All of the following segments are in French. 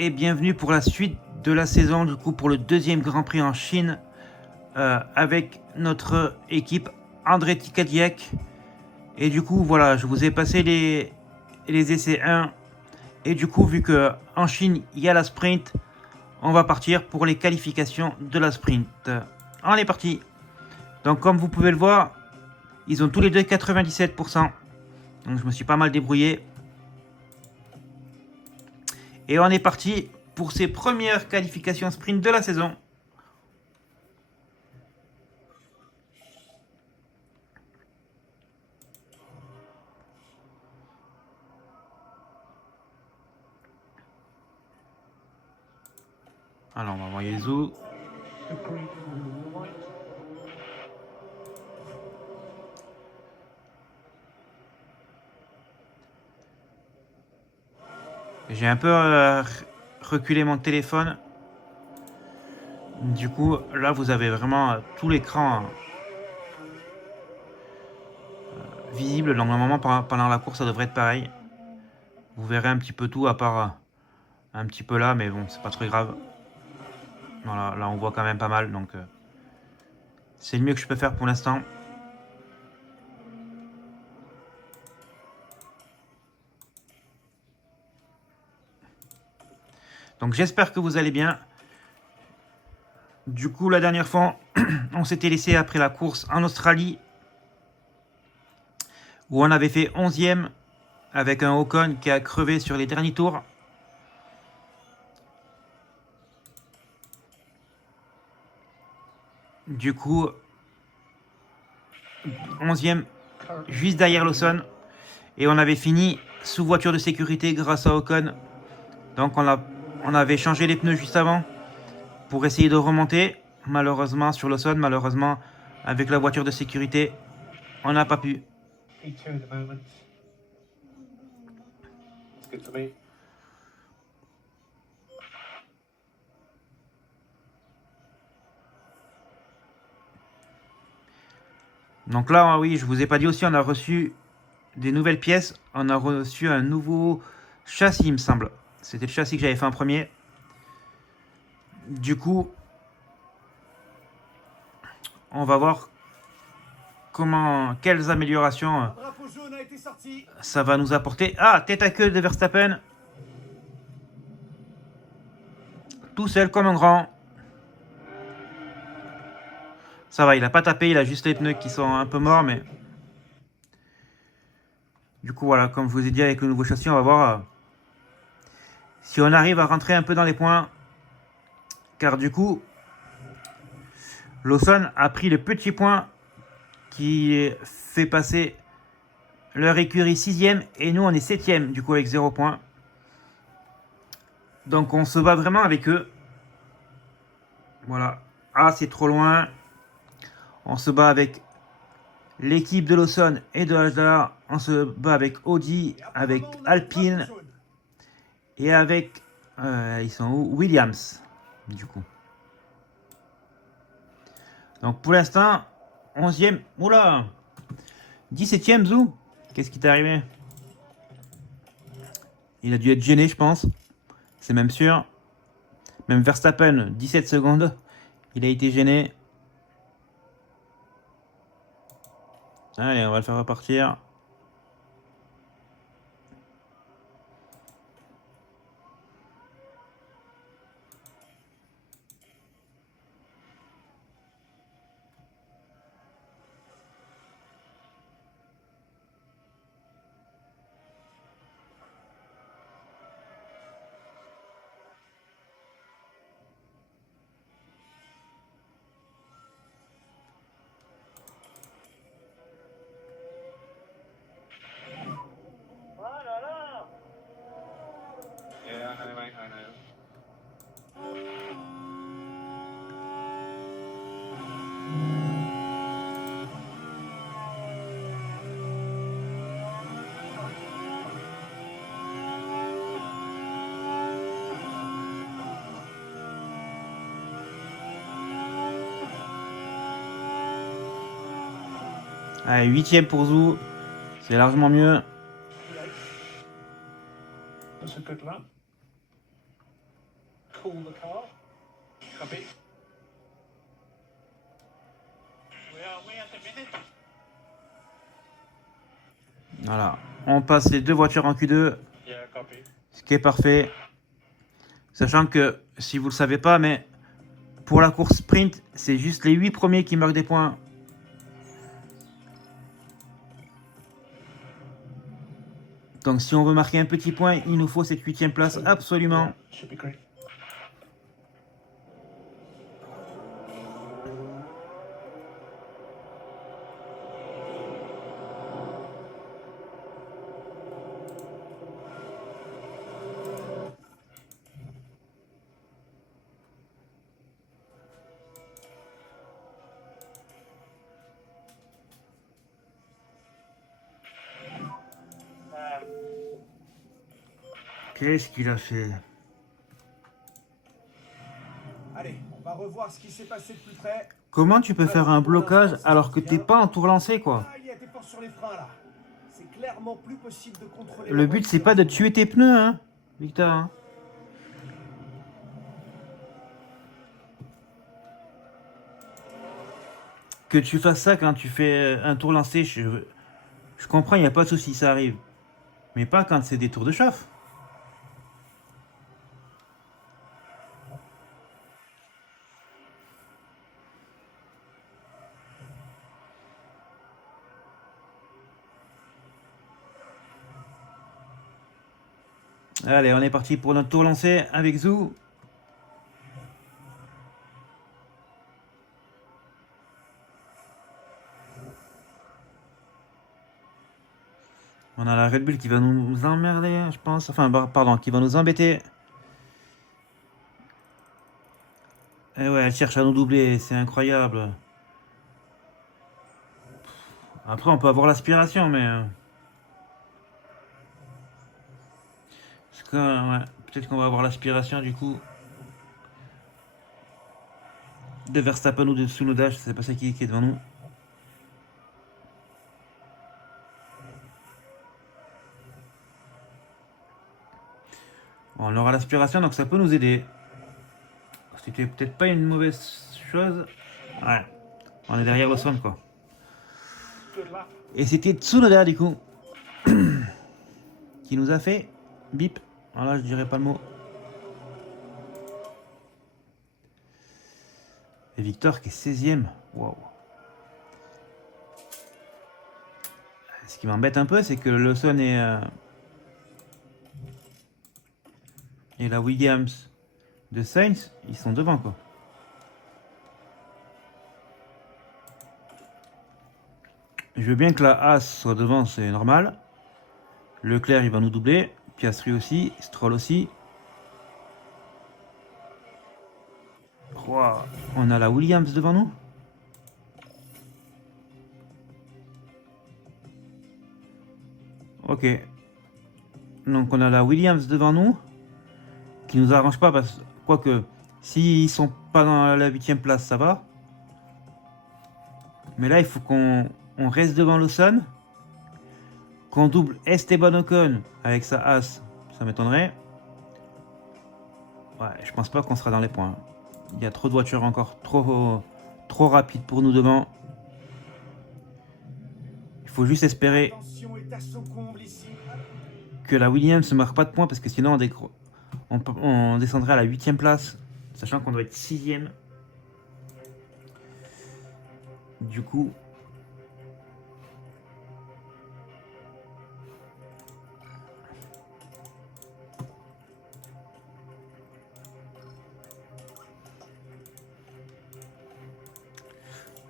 et bienvenue pour la suite de la saison, du coup pour le deuxième Grand Prix en Chine avec notre équipe Andretti Cadillac. Et du coup voilà, je vous ai passé les essais 1 et du coup vu que en Chine il y a la sprint, on va partir pour les qualifications de la sprint. On est parti. Donc comme vous pouvez le voir, ils ont tous les deux 97%. Donc je me suis pas mal débrouillé. Et on est parti pour ces premières qualifications sprint de la saison. Alors on va envoyer Zou. J'ai un peu reculé mon téléphone. Du coup, là, vous avez vraiment tout l'écran visible. Donc, normalement, pendant la course, ça devrait être pareil. Vous verrez un petit peu tout, à part un petit peu là, mais bon, c'est pas très grave. Voilà, là, on voit quand même pas mal. Donc, c'est le mieux que je peux faire pour l'instant. Donc, j'espère que vous allez bien. Du coup, la dernière fois, on s'était laissé après la course en Australie, où on avait fait 11e avec un Ocon qui a crevé sur les derniers tours. Du coup, 11e, juste derrière Lawson. Et on avait fini sous voiture de sécurité grâce à Ocon. Donc on avait changé les pneus juste avant pour essayer de remonter. Malheureusement sur Lawson, malheureusement avec la voiture de sécurité, on n'a pas pu. Donc là, oui, je vous ai pas dit aussi, on a reçu des nouvelles pièces. On a reçu un nouveau châssis, il me semble. C'était le châssis que j'avais fait en premier. Du coup, on va voir quelles améliorations ça va nous apporter. Ah, tête à queue de Verstappen. Tout seul comme un grand. Ça va, il a pas tapé, il a juste les pneus qui sont un peu morts, mais... Du coup, voilà, comme je vous ai dit avec le nouveau châssis, on va voir si on arrive à rentrer un peu dans les points. Car du coup, Lawson a pris le petit point qui fait passer leur écurie 6ème et nous on est 7ème, du coup avec 0 points. Donc on se bat vraiment avec eux. Voilà. Ah, c'est trop loin. On se bat avec l'équipe de Lawson et de Hajdar. On se bat avec Audi, avec Alpine et avec... ils sont où? Williams, du coup. Donc pour l'instant, 11e. Oula, 17e, Zou. Qu'est-ce qui t'est arrivé? Il a dû être gêné, je pense. C'est même sûr. Même Verstappen, 17 secondes. Il a été gêné. Allez, on va le faire repartir. Allez, 8e pour Zou. C'est largement mieux. pull the car. Copy. Where are we at the minute? Voilà, on passe les deux voitures en Q2, Yeah, copy. ce qui est parfait. Sachant que, si vous le savez pas, mais pour la course sprint, c'est juste les 8 premiers qui marquent des points. Donc si on veut marquer un petit point, il nous faut cette 8e place absolument. Yeah, should be great. Qu'est-ce qu'il a fait? Allez, on va revoir ce qui s'est passé de plus près. Comment tu peux faire un blocage alors que t'es pas en tour lancé, quoi? Ah, il y a des forces sur les freins là. C'est clairement plus possible de contrôler. Le but, c'est pas de tuer tes pneus, hein, Victor, hein. Que tu fasses ça quand tu fais un tour lancé, je comprends, il n'y a pas de souci, ça arrive. Mais pas quand c'est des tours de chauffe. Allez, on est parti pour notre tour lancé avec Zou. On a la Red Bull qui va nous emmerder, je pense. Enfin, pardon, qui va nous embêter. Et ouais, elle cherche à nous doubler, c'est incroyable. Après, on peut avoir l'aspiration, mais... ouais, peut-être qu'on va avoir l'aspiration, du coup. De Verstappen ou de Tsunoda, je sais pas c'est qui est devant nous. On aura l'aspiration, donc ça peut nous aider. C'était peut-être pas une mauvaise chose. Ouais, on est derrière Lawson, quoi. Good lap. Et c'était Tsunoda, du coup, qui nous a fait bip. Voilà, je dirais pas le mot. Et Victor qui est 16ème. Waouh. Ce qui m'embête un peu, c'est que Lawson et la Williams de Sainz, ils sont devant, quoi. Je veux bien que la Haas soit devant, c'est normal. Leclerc, il va nous doubler. Piastri aussi. Stroll aussi. Wow. On a la Williams devant nous. Ok. Donc on a la Williams devant nous. Qui nous arrange pas parce que, quoique, s'ils sont pas dans la 8ème place, ça va. Mais là, il faut qu'on reste devant Lawson. Qu'on double Esteban Ocon avec sa Haas, ça m'étonnerait. Ouais, je pense pas qu'on sera dans les points. Il y a trop de voitures encore, trop rapides pour nous devant. Il faut juste espérer que la Williams ne marque pas de points parce que sinon on descendrait à la 8ème place, sachant qu'on doit être 6ème. Du coup...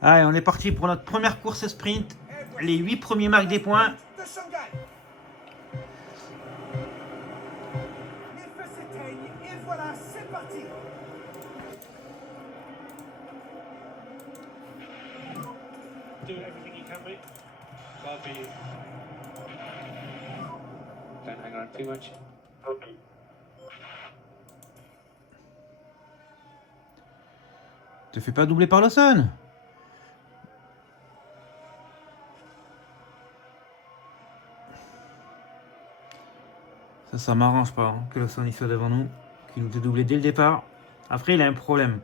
Allez, on est parti pour notre première course sprint. Les 8 premiers marquent des points. De Shanghai. Les feux s'éteignent et voilà, c'est parti. Do everything you can, mate. Copy. Don't hang around too much. Copy. Te fais pas doubler par Lawson. Ça m'arrange pas hein, que Lawson il soit devant nous, qui nous a doublé dès le départ. Après, il a un problème.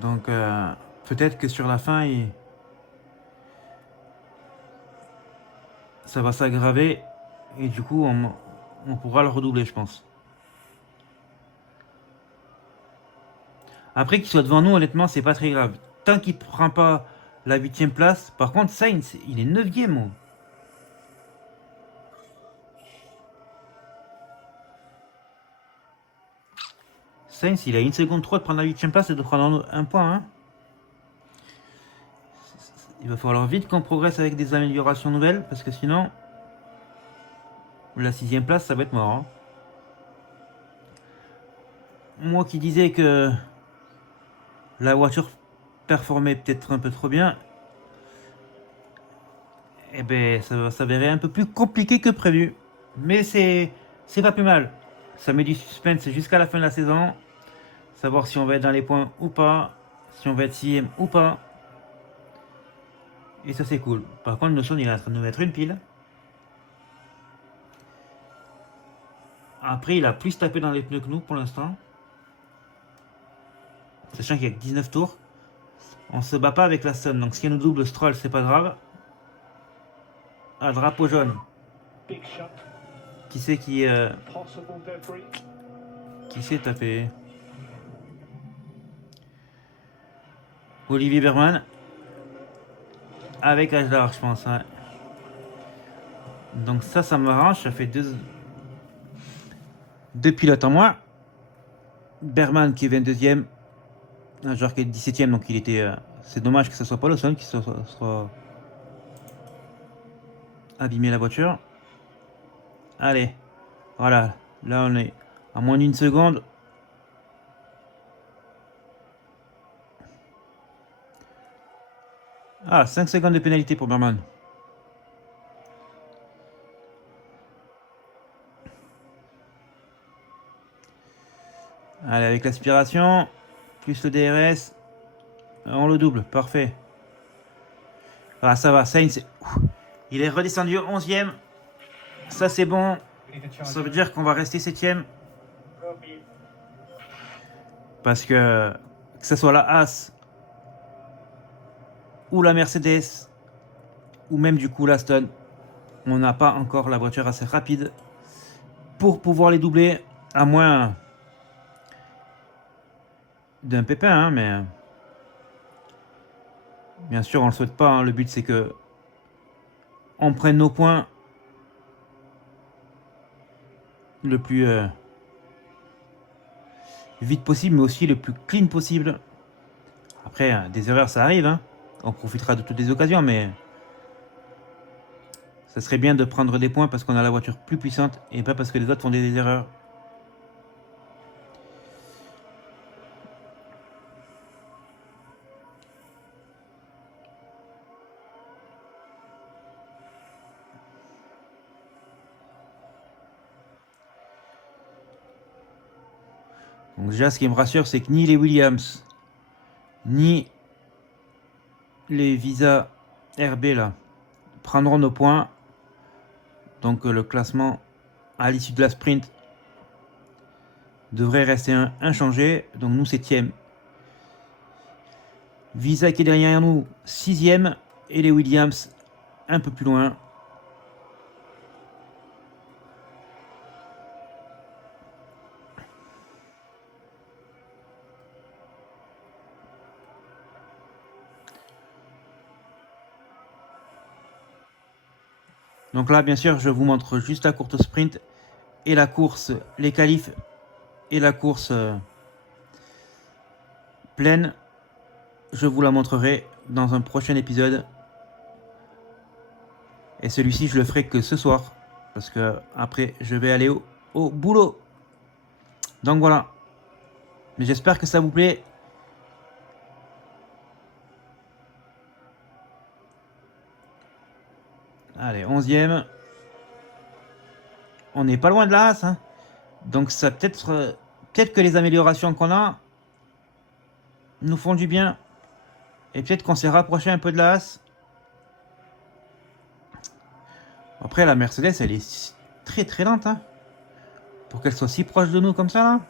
Donc, peut-être que sur la fin, ça va s'aggraver. Et du coup, on pourra le redoubler, je pense. Après, qu'il soit devant nous, honnêtement, c'est pas très grave. Tant qu'il prend pas la 8ème place. Par contre, Sainz, il est 9ème. Sainz, il a 1 seconde 3 de prendre la 8ème place et de prendre un point. Hein. Il va falloir vite qu'on progresse avec des améliorations nouvelles. Parce que sinon, la 6ème place, ça va être mort. Hein. Moi qui disais que la voiture performait peut-être un peu trop bien, eh ben ça va s'avérer un peu plus compliqué que prévu. Mais c'est pas plus mal. Ça met du suspense jusqu'à la fin de la saison. Savoir si on va être dans les points ou pas, si on va être 6ème ou pas. Et ça c'est cool. Par contre, Notion il est en train de nous mettre une pile. Après, il a plus tapé dans les pneus que nous pour l'instant. Sachant qu'il y a que 19 tours. On se bat pas avec la Sun. Donc si elle nous double Stroll, c'est pas grave. Ah, drapeau jaune. Big shot. Qui c'est Possible debris. qui s'est tapé? Olivier Berman. Avec Ajlar, je pense. Ouais. Donc ça m'arrange. Ça fait deux pilotes en moins. Berman qui est 22ème. Ajlar qui est 17ème. Donc il était... c'est dommage que ce soit pas Lawson qui soit abîmé la voiture. Allez. Voilà. Là on est à moins d'une seconde. Ah, 5 secondes de pénalité pour Berman. Allez, avec l'aspiration, plus le DRS, on le double, parfait. Ah, ça va, Sainz, il est redescendu 11ème. Ça, c'est bon. Ça veut dire qu'on va rester 7ème. Parce que ce soit la Haas, ou la Mercedes, ou même du coup l'Aston, on n'a pas encore la voiture assez rapide pour pouvoir les doubler, à moins d'un pépin, hein, mais bien sûr on le souhaite pas. Hein. Le but c'est que on prenne nos points le plus vite possible, mais aussi le plus clean possible. Après, des erreurs ça arrive, hein. On profitera de toutes les occasions, mais ça serait bien de prendre des points parce qu'on a la voiture plus puissante et pas parce que les autres font des erreurs. Donc déjà, ce qui me rassure, c'est que ni les Williams, ni les Visa RB là prendront nos points. Donc le classement à l'issue de la sprint devrait rester inchangé. Donc nous 7ème. Visa qui est derrière nous 6ème. Et les Williams un peu plus loin. Donc là, bien sûr, je vous montre juste la courte sprint et la course, les qualifs et la course pleine. Je vous la montrerai dans un prochain épisode. Et celui-ci, je le ferai que ce soir. Parce que après, je vais aller au boulot. Donc voilà. Mais j'espère que ça vous plaît. Allez, 11ème. On n'est pas loin de la Haas. Hein. Donc ça peut-être que les améliorations qu'on a nous font du bien. Et peut-être qu'on s'est rapproché un peu de la Haas. Après, la Mercedes, elle est très très lente. Hein. Pour qu'elle soit si proche de nous comme ça là.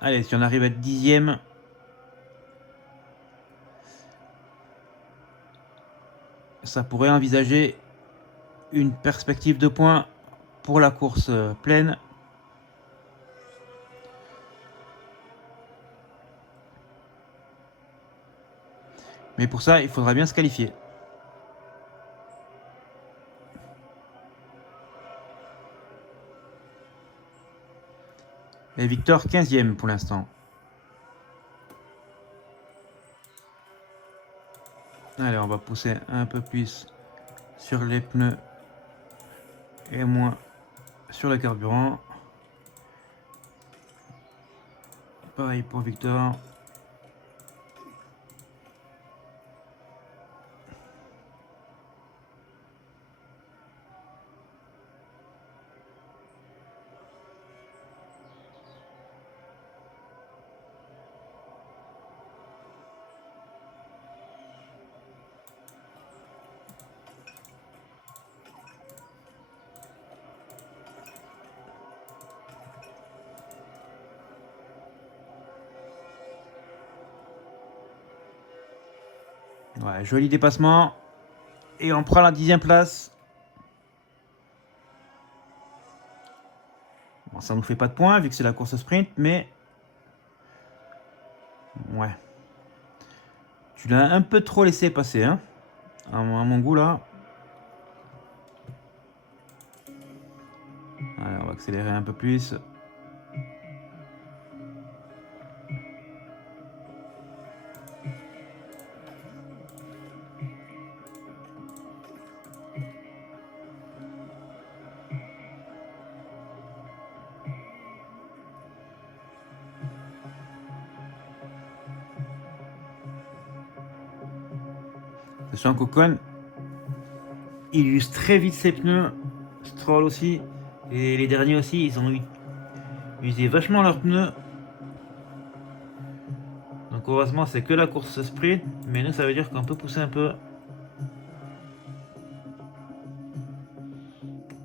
Allez, si on arrive à être 10e, ça pourrait envisager une perspective de points pour la course pleine. Mais pour ça, il faudra bien se qualifier. Et Victor 15e pour l'instant. Allez, on va pousser un peu plus sur les pneus et moins sur le carburant. Pareil pour Victor. Ouais, joli dépassement. Et on prend la 10e place. Bon, ça nous fait pas de points vu que c'est la course sprint, mais... Ouais. Tu l'as un peu trop laissé passer, hein, à mon goût, là. Allez, on va accélérer un peu plus. Sachant qu'Ocon, il use très vite ses pneus. Stroll aussi. Et les derniers aussi, ils ont usé vachement leurs pneus. Donc heureusement, c'est que la course sprint. Mais nous, ça veut dire qu'on peut pousser un peu.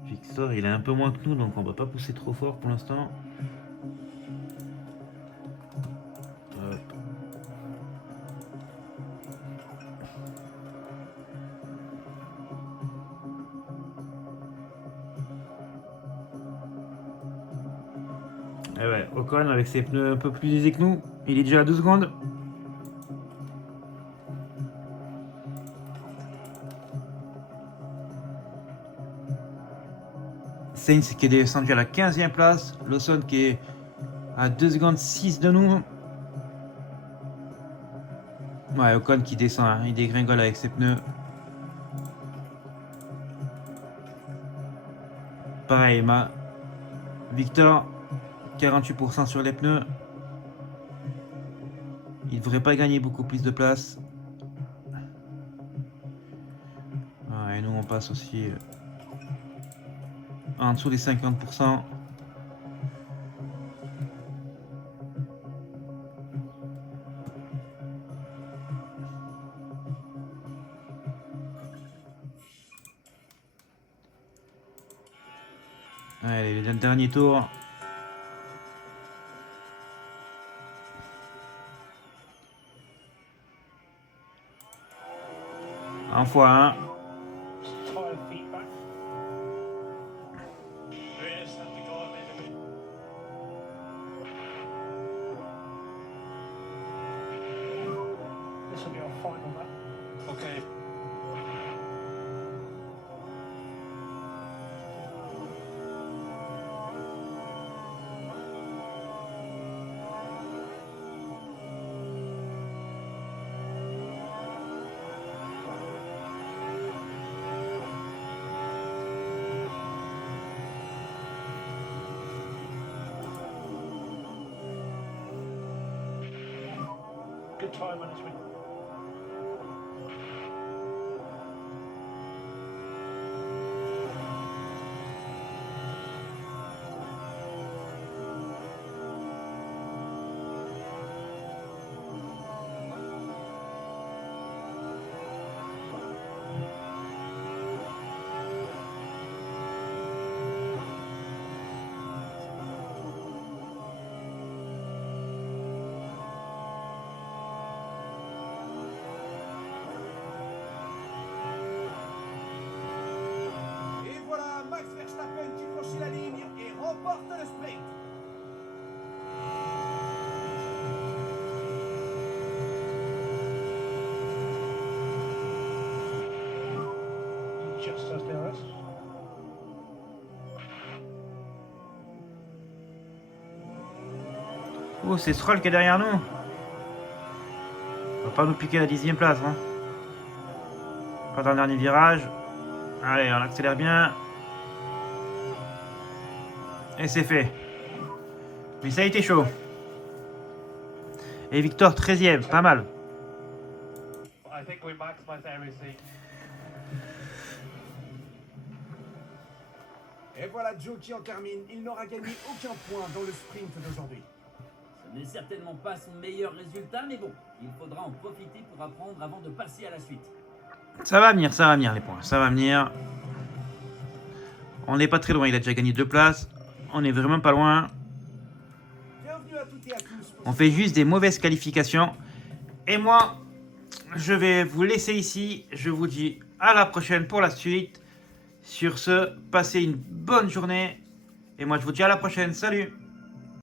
Victor, il est un peu moins que nous, donc on va pas pousser trop fort pour l'instant. Hop. Et ouais, Ocon avec ses pneus un peu plus légers que nous, il est déjà à 2 secondes. Sainz qui est descendu à la 15e place. Lawson qui est à 2 secondes 6 de nous. Ouais, Ocon qui descend, hein, il dégringole avec ses pneus. Pareil, Victor, 48% sur les pneus. Il devrait pas gagner beaucoup plus de place. Ah, et nous, on passe aussi en dessous des 50%. Allez, le dernier tour. Un fois un. Tyre feedback. There it is, that'd be gone, maybe. This will be our final lap. Okay. Good time management. le sprint. Just as near us. Oh, c'est Stroll qui est derrière nous. On va pas nous piquer la 10e place. Hein. Pas dans le dernier virage. Allez, on accélère bien. Et c'est fait. Mais ça a été chaud. Et Victor 13e, pas mal. I think we maximise everything. Et voilà Joe qui en termine. Il n'aura gagné aucun point dans le sprint d'aujourd'hui. Ce n'est certainement pas son meilleur résultat, mais bon, il faudra en profiter pour apprendre avant de passer à la suite. Ça va venir les points. Ça va venir. On n'est pas très loin, il a déjà gagné 2 places. On est vraiment pas loin. Bienvenue à toutes et à tous. On fait juste des mauvaises qualifications. Et moi, je vais vous laisser ici. Je vous dis à la prochaine pour la suite. Sur ce, passez une bonne journée. Et moi, je vous dis à la prochaine. Salut!